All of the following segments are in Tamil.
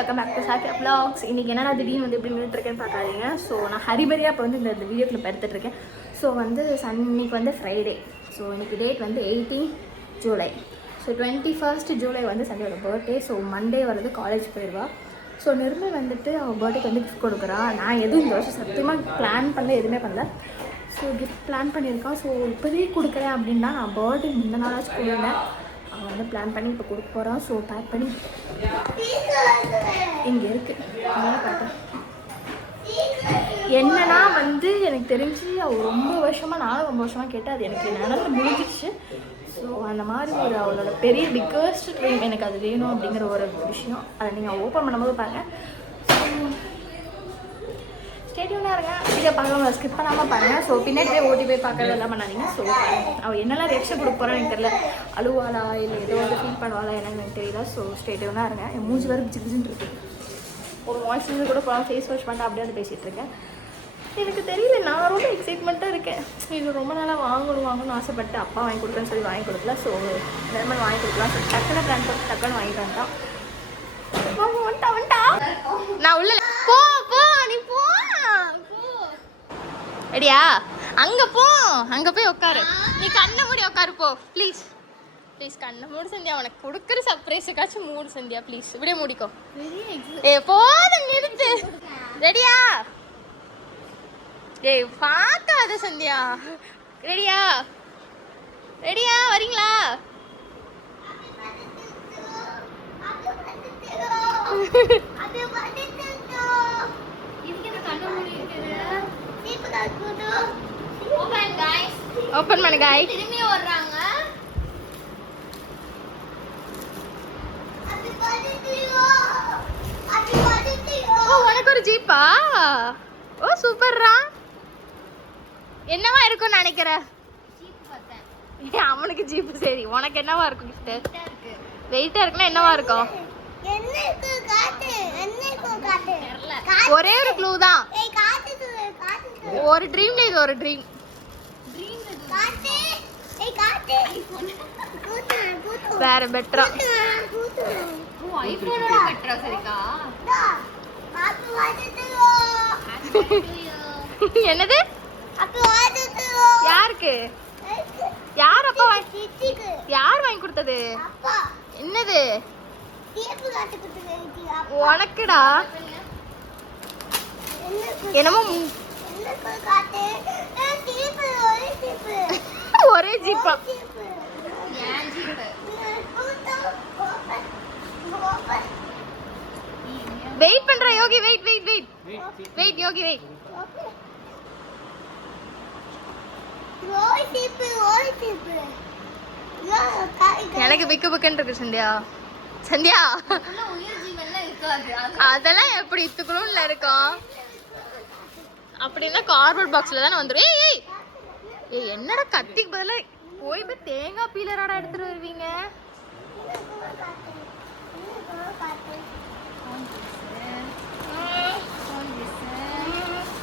வெல்கம் பேக் டு சாக்கியா vlogs. இன்றைக்கி என்ன திடீர்னு வந்து எப்படி நின்றுட்டுருக்கேன்னு பார்க்காதீங்க. ஸோ நான் ஹரிபரியாக இப்போ வந்து இந்த வீடியோ கிளிப் எடுத்துகிட்ருக்கேன். ஸோ வந்து இன்னைக்கு வந்து ஃப்ரைடே. ஸோ இன்றைக்கி டேட் வந்து 18 ஜூலை. ஸோ 21 ஜூலை வந்து சண்டேயோட பர்த்டே. ஸோ மண்டே வரது காலேஜ் போயிடுவா. ஸோ நிர்மல் வந்துட்டு அவள் பர்த்டேக்கு வந்து கிஃப்ட் கொடுக்குறா. நான் எதுவும் இந்த வருஷம் சத்தியமாக பிளான் பண்ணல, எதுவுமே பண்ணல. ஸோ கிஃப்ட் பிளான் பண்ணியிருக்கான். ஸோ இப்போதே கொடுக்குறேன் அப்படின்னா நான் பர்த்டே முந்த நாளாச்சும் கொடுக்குறேன். அவன் வந்து பிளான் பண்ணி இப்போ கொடுக்க போகிறான். ஸோ பேக் பண்ணி இங்கே இருக்குது காட்டுறேன். என்னன்னா வந்து எனக்கு தெரிஞ்சு அவள் ரொம்ப வருஷமாக கேட்டால் அது எனக்கு நடந்து முடிஞ்சிடுச்சு. ஸோ அந்த மாதிரி ஒரு அவளோட பெரிய பிக்கஸ்ட் ட்ரீம் எனக்கு அது வேணும் அப்படிங்கிற ஒரு விஷயம். அதை நீங்கள் ஓப்பன் பண்ணும்போது பாருங்கள். ஸ்டேடியம்லாம் இருங்க, வீடியோ பார்க்கலாம், ஸ்கிப் பண்ணாமல் பாருங்கள். ஸோ பின்னாடி போய் ஓட்டி போய் பார்க்குறது எல்லாம் பண்ணாதீங்க. ஸோ அவள் என்னெல்லாம் ரியாக்ஷன் கொடுக்க போகிறான்னு எனக்கு தெரியல. அழுவாளா இல்லை ஏதோ வந்து ஃபீல் பண்ணுவாளா என்னன்னு எனக்கு தெரியல. ஸோ ஸ்டேடியம்லாம் இருங்க. என் மூஞ்சி வர பிச்சுன்னு இருக்கு. ஒரு வாய்ஸ் கூட போகலாம், ஃபேஸ் வாஷ் பண்ணிட்டு அப்படியே வந்து பேசிகிட்டு இருக்கேன். எனக்கு தெரியல, நான் ரொம்ப எக்ஸைட்மெண்ட்டாக இருக்கேன். இது ரொம்ப நாளாக வாங்கணும்னு ஆசைப்பட்டு அப்பா வாங்கி கொடுக்குறேன்னு சொல்லி வாங்கி கொடுக்கல. ஸோ எல்லாருமே வாங்கி கொடுக்கலாம். ஸோ டக்குன்னு பிளான் போட்டு டக்குன்னு வாங்கிட்டு வந்துட்டான். நான் உள்ள போ நீ போ ரெடியா? அங்கே போய் உட்காரு. நீ கண்ணை மூடி உட்காரு போ. ப்ளீஸ் கண்ணை மூடு சந்தியா. உனக்கு கொடுக்குற சர்ப்ரைஸுக்காச்சும் மூடு சந்தியா ப்ளீஸ். இப்படியே மூடிக்கோ. போதும் நிறுத்து. ரெடியா? பார்க்காத சந்தியா. ரெடியா வரீங்களா? ஓபன் பண்ணு गाइस. திரும்பி வர்றாங்க. உனக்கு ஒரு ஜீப்பா? ஓ சூப்பர்ரா. என்னவா இருக்கும்னு நினைக்கிற? ஜீப் பார்த்தேன். அவனுக்கு ஜீப் சரி. உனக்கு என்னவா இருக்கும் கிஃப்ட்? வெயிட்டா இருக்குன்னா என்னவா இருக்கும்? ஒரே ஒரு க்ளூ தான். ஒரு ட்ரீம்ல இது ஒரு ட்ரீம். வேற பெட்டரா? ஐபோனோட பெட்டரா சரிக்கா? என்னது? யாருக்கு? யார் அப்பா யார் வாங்கி கொடுத்தது? என்னது? உனக்குடா என்னமோ ஒரே ஜீப்பா? வெயிட் பண்ற யோகி. வெயிட் யோகி வெயிட். எனக்கு பிக்குன்னு இருக்கு சந்தியா. அதெல்லாம் எப்படி இத்துக்குள்ள இருக்கும்? அப்படின்னா கார்போர்ட் பாக்ஸ்ல தானே வந்துடும். ஏய் என்னடா கத்திக்கு பதிலா போய் தேங்காய் பீலராடா எடுத்துட்டு வருவீங்க?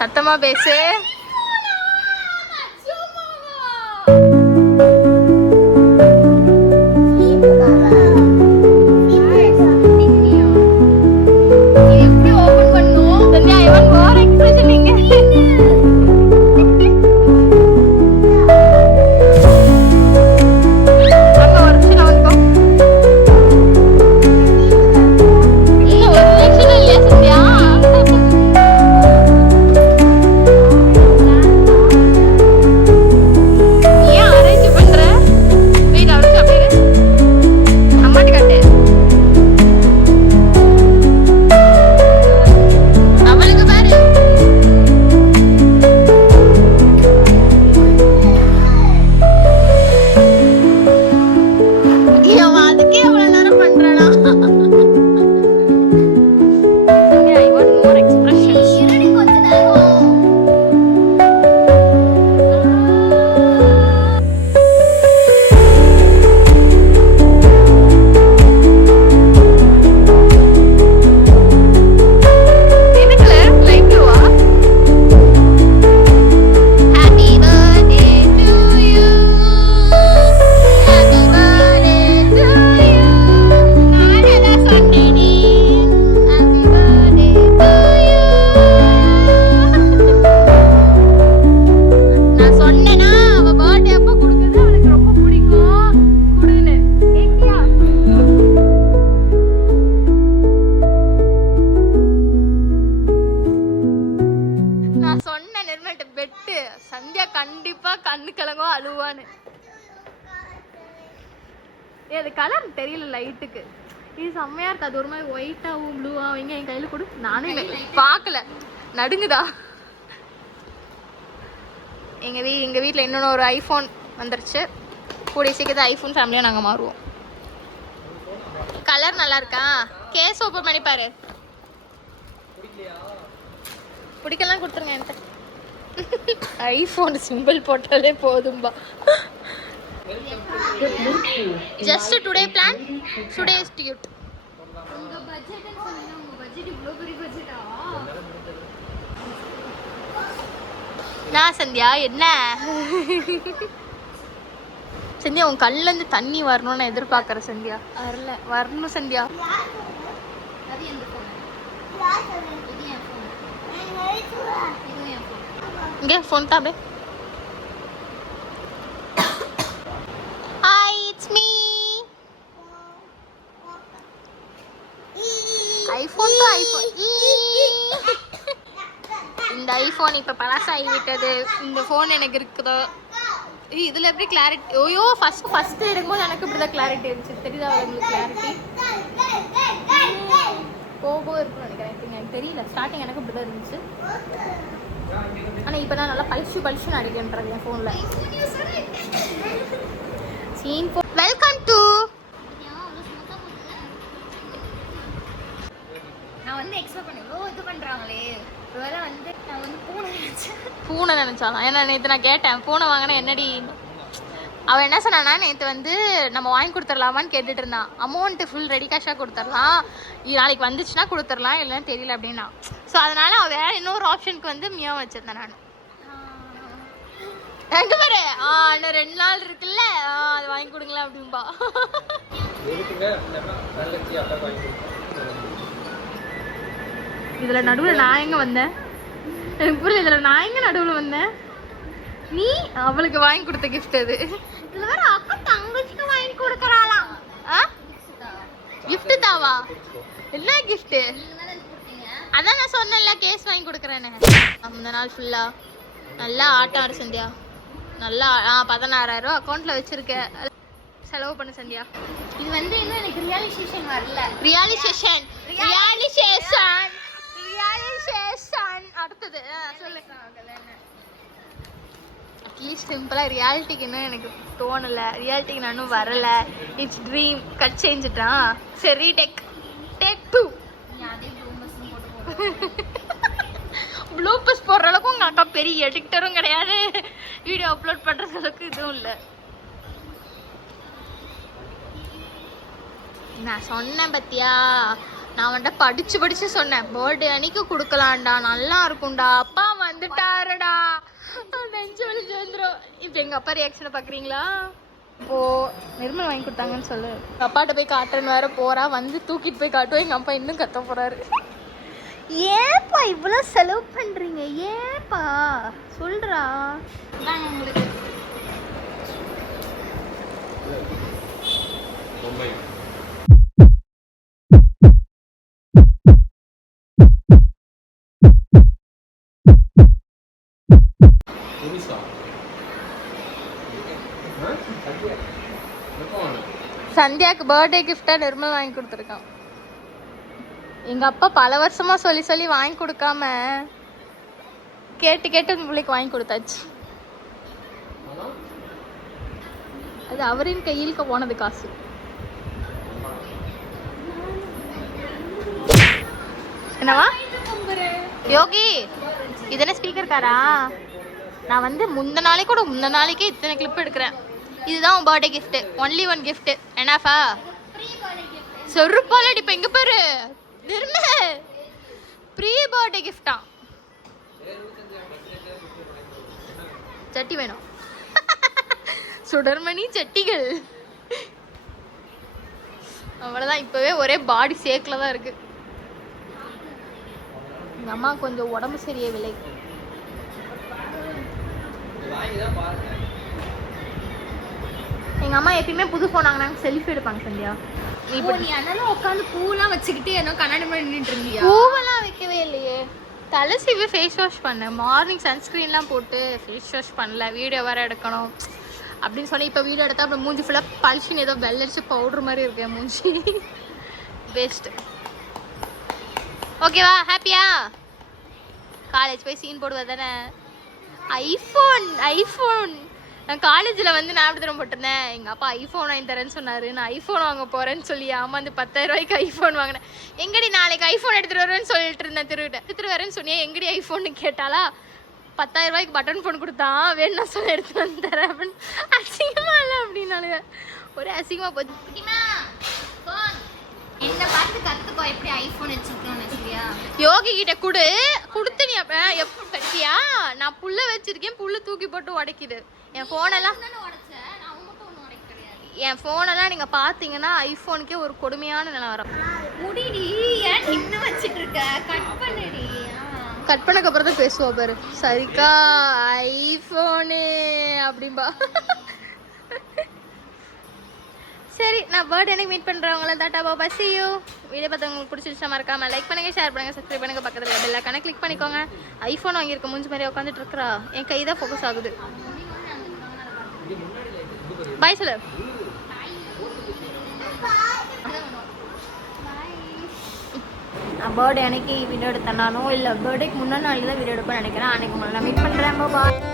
சத்தமா பேசு. கலர் தெரியல லைட்டுக்கு. இது செம்மையா இருக்கு. அது ஒரு மாதிரி ஒயிட்டாவும் ப்ளூவாகவும். இங்கே என் கையில் கொடு. நானே பார்க்கல, நடுங்குதா. எங்கள் வீட்டில் இன்னொன்று ஒரு ஐஃபோன் வந்துருச்சு. கூடிய சீக்கிரத்தில் ஐஃபோன் ஃபேமிலியாக நாங்கள் மாறுவோம். கலர் நல்லா இருக்கா? கேஸ் ஓப்பன் பண்ணி பாரு. பிடிக்கலாம் கொடுத்துருங்க என்கிட்ட. ஐஃபோன் சிம்பிள் போட்டாலே போதும்பா. Just today plan, today is cute. உங்க பட்ஜெட்னு சொன்னீங்க, உங்க பட்ஜெட் இவ்ளோ பெரிய பட்ஜெட்டா? நான் சந்தியா என்ன சந்தியா உன் கண்ணுல இருந்து தண்ணி வரணும்னு நான் எதிர்பார்க்கறேன் சந்தியா. வரணும் சந்தியா. அது எந்த ஃபோன்? இது என் ஃபோன். இது என் ஃபோன். இங்க ஃபோன் தாபே. Hi, it's me. ஐஃபோன் தான் ஐஃபோன். இந்த ஐஃபோன் இப்போ பழசாகி விட்டது. இந்த ஃபோன் எனக்கு இருக்குதோ இதில் எப்படி கிளாரிட்டி? ஓயோ ஃபஸ்ட்டு இருக்கும்போது எனக்கு இப்படி தான் கிளாரிட்டி இருந்துச்சு. தெரியுதா உங்களுக்கு கிளாரிட்டி? போக இருக்குன்னு நினைக்கிறேன். எனக்கு தெரியல. ஸ்டார்டிங் எனக்கு இப்படி தான் இருந்துச்சு. ஆனால் இப்போ தான் நல்லா பளிச்சுன்னு அடிக்கின்றது என் ஃபோனில். சீன் போ. Welcome to. நான் வந்து எக்ஸ்பெக்ட் பண்ணேன் இவ்வளோ இது பண்ணுறாங்களே. ஒருவேளை வந்து நான் வந்து பூனை நினச்சாலாம். ஏன்னா நேற்று நான் கேட்டேன் பூனை வாங்கினா என்னடி. அவன் என்ன சொன்னான்னா, நேற்று வந்து நம்ம வாங்கி கொடுத்துடலாமான்னு கேட்டுட்டு இருந்தான். அமௌண்ட்டு ஃபுல் ரெடி கேஷாக கொடுத்துடலாம், நாளைக்கு வந்துச்சுன்னா கொடுத்துடலாம், இல்லைன்னு தெரியல அப்படின்னா. ஸோ அதனால அவன் வேற இன்னொரு ஆப்ஷனுக்கு வந்து மியா வச்சிருந்தேன் நான். எங்க பாரு, இன்னும் 2 நாள் இருக்குல்ல, அது வாங்கி கொடுங்களேன் அப்படின்பா. இதுல நடுவில் நான் எங்க வந்தேன் எனக்கு புரியல. இதுல நான் எங்க நடுவில் வந்தேன்? நீ அவளுக்கு வாங்கி கொடுத்த கிஃப்ட் அது. இதுல வேற அக்கா தங்கச்சிக்கு வாங்கி கொடுக்கறாளாம். கிஃப்ட் தாவா? என்ன கிஃப்ட்? அதான் நான் சொன்னேன்ல கேஸ் வாங்கி கொடுக்குறேன்னு. அந்த நாள் ஃபுல்லா நல்லா ஆட்டம் ஆடு சந்தியா. நல்லா 16,000 அக்கௌண்ட்ல வச்சிருக்க. செலவு பண்ணு சந்தியா. இது வந்து இன்னும் எனக்கு ரியலைசேஷன் வரல. ரியலைசேஷன் அடுத்தது சொல்லு. அட்லீஸ்ட் சிம்பிளாக ரியாலிட்டிக்கு இன்னும் எனக்கு தோணலை. ரியாலிட்டிக்கு நான் இன்னும் வரலை. இட்ஸ் ட்ரீம் கட் செஞ்சுட்டான். சரி டேக் 2. ப்ளூபஸ் போடுற அளவுக்கு உங்கள் அக்கா பெரிய எடிக்டரும் கிடையாது, வீடியோ அப்லோட் பண்ணுற அளவுக்கு இதுவும் இல்லை. நான் சொன்னேன் பத்தியா, நான் வந்துட்டு படிச்சு சொன்னேன் பர்த்டே அன்னைக்கு கொடுக்கலாம்டா, நல்லா இருக்கும்டா. அப்பா வந்துட்டாருடா, நெஞ்சு வலிச்சு வந்துடும். இப்போ எங்கள் அப்பா ரியாக்ஷனை பார்க்குறீங்களா? இப்போது நிர்மல் வாங்கி கொடுத்தாங்கன்னு சொல்லு. அப்பாட்ட போய் காட்டுறேன்னு வேற போகிறா. வந்து தூக்கிட்டு போய் காட்டுவோம். எங்கள் அப்பா இன்னும் கத்த போகிறாரு. ஏப்பா இவ்வளோ செலவு பண்ணுறீங்க? ஏப்பா சொல்கிறா. உங்களுக்கு சந்தியாவுக்கு பர்த்டே கிஃப்டாக நிர்மல் வாங்கி கொடுத்துருக்கான். எங்கள் அப்பா பல வருஷமாக சொல்லி வாங்கி கொடுக்காம கேட்டு பிள்ளைக்கு வாங்கி கொடுத்தாச்சு. அது அவரின் கையிலுக்கு போனது காசு. என்னவா யோகி, இதென்ன ஸ்பீக்கர் காரா? நான் வந்து முந்த நாளைக்கே இத்தனை கிளிப் எடுக்கிறேன். இதுதான் உன் பர்த்டே கிஃப்ட். Only 1 gift. என்னஃபா சொருப்பாலடி. இப்போ எங்கே பாரு நிர்மல், ப்ரீ பர்த்டே கிஃப்டா. சட்டி வேணும். சுடர்மணி சட்டிகள். அவ்வளோதான். இப்போவே ஒரே பாடி சேக்கில் தான் இருக்கு. எங்கள் அம்மா கொஞ்சம் உடம்பு சரியில்லை. எங்கள் அம்மா எப்பயுமே புது ஃபோன் வாங்கினாங்க செல்ஃபி எடுப்பாங்க சந்தியா. இப்போ நீ அதெல்லாம் உட்காந்து பூவெல்லாம் வச்சுக்கிட்டு என்ன கண்ணாடி மாதிரி நின்றுட்டு இருந்தியா? பூவெல்லாம் வைக்கவே இல்லையே. தலை சீவி ஃபேஸ் வாஷ் பண்ணேன். மார்னிங் சன்ஸ்க்ரீன்லாம் போட்டு ஃபேஸ் வாஷ் பண்ணல. வீடியோ வேறு எடுக்கணும். அப்படின்னு சொன்னேன். இப்போ வீடியோ எடுத்தால் அப்புறம் மூஞ்சி ஃபுல்லாக பளிச்சுன்னு ஏதோ வெள்ளரிச்சு பவுட்ரு மாதிரி இருக்கேன் மூஞ்சி. பெஸ்ட். ஓகேவா? ஹாப்பியா? காலேஜ் போய் சீன் போடுவது தானே. ஐஃபோன் நான் காலேஜில் வந்து நான் அப்படி தரம் போட்டிருந்தேன். எங்கள் அப்பா ஐஃபோன் வாங்கி தரேன்னு சொன்னார். நான் ஐஃபோன் வாங்க போகிறேன்னு சொல்லி ஆமாந்து 10,000 ரூபாய்க்கு ஐஃபோன் வாங்கினேன். எங்கடி நாளைக்கு ஐஃபோன் எடுத்துகிட்டு வருவேன்னு சொல்லிட்டு இருந்தேன். எடுத்துகிட்டு வரேன்னு சொன்னியே, எங்கடி ஐஃபோன்னு கேட்டாலா? 10,000 ரூபாய்க்கு பட்டன் ஃபோன் கொடுத்தான், வேணும்னா சொல்லி எடுத்து வந்து தரேன் அப்படின்னு. அசிங்கமாக இல்லை அப்படின்னாலுங்க, ஒரே அசிங்கமாக போச்சு. என்ன பார்த்து கத்துக்கோ எப்படி ஐபோன் வச்சிருக்கோன்னு சரியா. யோகி கிட்ட கொடுத்து நீ அப்ப எப்ப கட்டியா? நான் புல்ல வச்சிருக்கேன், புல்லு தூக்கி போட்டு உடைக்குது. என் போனெல்லாம் நீங்க பாத்தீங்கன்னா ஐபோனுக்கே ஒரு கொடுமையான நிலவரம். முடிடி ஏன் இன்னும் வச்சிட்டு இருக்க? கட் பண்ணுடி. கட் பண்ணக்கு அப்புறம் தான் பேசுவா பாரு. சரிக்கா ஐபோனு அப்படின்பா. சரி, நான் பர்த்டே எனக்கு மீட் பண்ணுறவங்கள டாட்டா பாபா see you. வீடியோ பார்த்து உங்களுக்கு பிடிச்சிருச்சா மறக்காம லைக் பண்ணுங்க, ஷேர் பண்ணுங்க, சப்ஸ்கிரைப் பண்ணுங்க, பக்கத்தில் பெல் ஐகானை கிளிக் பண்ணிக்கோங்க. ஐஃபோன் வாங்கியிருக்க மூஞ்சி மாதிரி உட்காந்துட்டு இருக்கிறா, என் கை தான் ஃபோக்கஸ் ஆகுது. பாய் சொல்லு. நான் பர்த்டே அன்னைக்கு வீடியோ எடுத்தேனாலும் இல்லை பர்த்டேக்கு முன்னாடி நாளைக்கு தான் வீடியோ எடுப்பேன்னு நினைக்கிறேன். அன்னைக்கு உங்களை நான் மீட் பண்ணுறேன். பாய்.